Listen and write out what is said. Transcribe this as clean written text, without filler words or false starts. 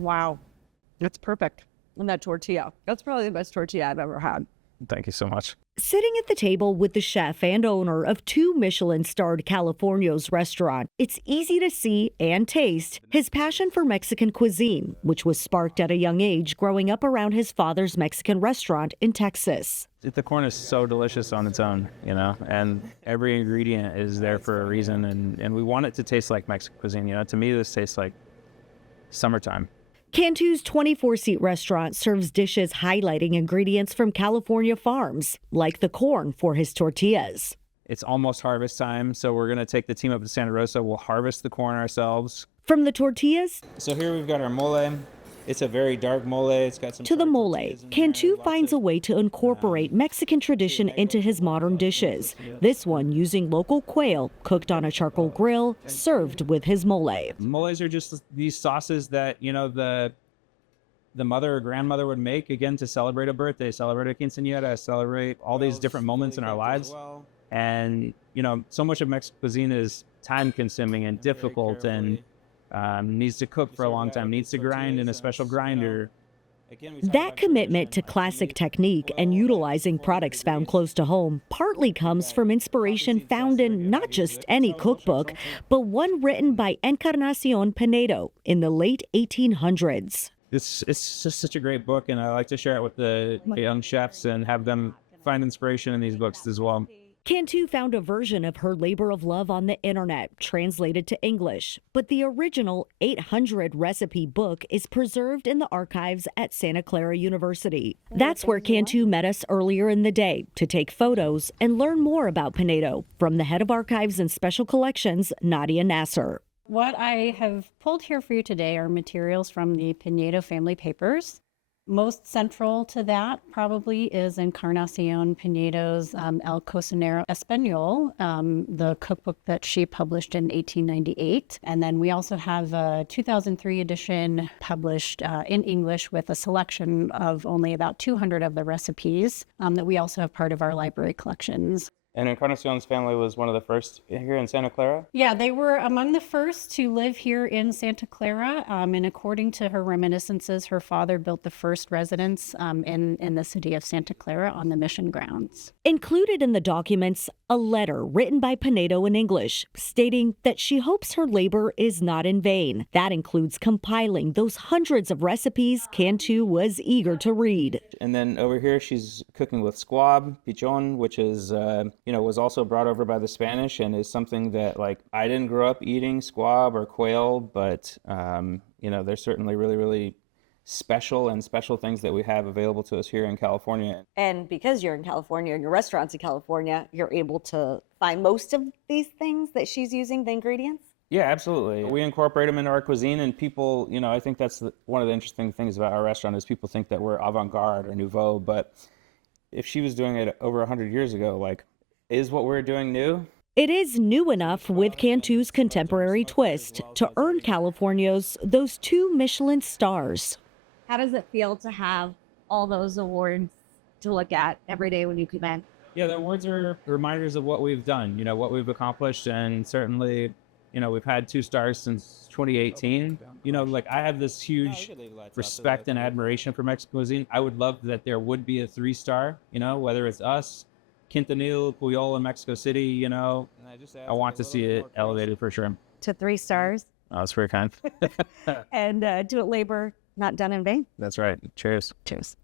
Wow. That's perfect. And that tortilla. That's probably the best tortilla I've ever had. Thank you so much. Sitting at the table with the chef and owner of two Michelin-starred Californios restaurant, it's easy to see and taste his passion for Mexican cuisine, which was sparked at a young age growing up around his father's Mexican restaurant in Texas. The corn is so delicious on its own, and every ingredient is there for a reason, and we want it to taste like Mexican cuisine. To me, this tastes like summertime. Cantu's 24-seat restaurant serves dishes highlighting ingredients from California farms, like the corn for his tortillas. It's almost harvest time, so we're going to take the team up to Santa Rosa. We'll harvest the corn ourselves. From the tortillas So here we've got our mole. It's a very dark mole. It's got some to the mole, Cantu finds a way to incorporate Mexican tradition into his modern dishes. This one using local quail, cooked on a charcoal grill, served with his mole. Moles are just these sauces that, the mother or grandmother would make, again, to celebrate a birthday, celebrate a quinceañera, celebrate all these different moments in our lives. And, so much of Mexican cuisine is time-consuming and difficult and needs to cook for a long time, needs to grind in a special grinder. That commitment to classic technique and utilizing products found close to home partly comes from inspiration found in not just any cookbook, but one written by Encarnacion Pinedo in the late 1800s. It's just such a great book, and I like to share it with the young chefs and have them find inspiration in these books as well. Cantu found a version of her labor of love on the internet, translated to English, but the original 800 recipe book is preserved in the archives at Santa Clara University. That's where Cantu met us earlier in the day to take photos and learn more about Pinedo from the head of archives and special collections, Nadia Nasser. What I have pulled here for you today are materials from the Pinedo family papers. Most central to that probably is Encarnacion Pinedo's El Cocinero Español, the cookbook that she published in 1898. And then we also have a 2003 edition published in English with a selection of only about 200 of the recipes that we also have part of our library collections. And Encarnacion's family was one of the first here in Santa Clara? Yeah, they were among the first to live here in Santa Clara. And according to her reminiscences, her father built the first residence in the city of Santa Clara on the mission grounds. Included in the documents, a letter written by Pinedo in English, stating that she hopes her labor is not in vain. That includes compiling those hundreds of recipes Cantu was eager to read. And then over here, she's cooking with squab, pichon, which is, was also brought over by the Spanish and is something that, I didn't grow up eating squab or quail, but, they're certainly really, really special things that we have available to us here in California. And because you're in California and your restaurant's in California, you're able to find most of these things that she's using, the ingredients? Yeah, absolutely. We incorporate them into our cuisine, and people, I think that's one of the interesting things about our restaurant is people think that we're avant-garde or nouveau, but if she was doing it over 100 years ago, is what we're doing new? It is new enough with Cantu's contemporary twist to earn Californios those 2 Michelin stars. How does it feel to have all those awards to look at every day when you come in? Yeah, the awards are reminders of what we've done, what we've accomplished, and certainly, we've had 2 stars since 2018. I have this huge respect and admiration for Mexican cuisine. I would love that there would be a 3-star, whether it's us, Quintanil, Puyol in Mexico City, I want to see it elevated for sure. To 3 stars. Oh, that's very kind. And to a labor not done in vain. That's right. Cheers. Cheers.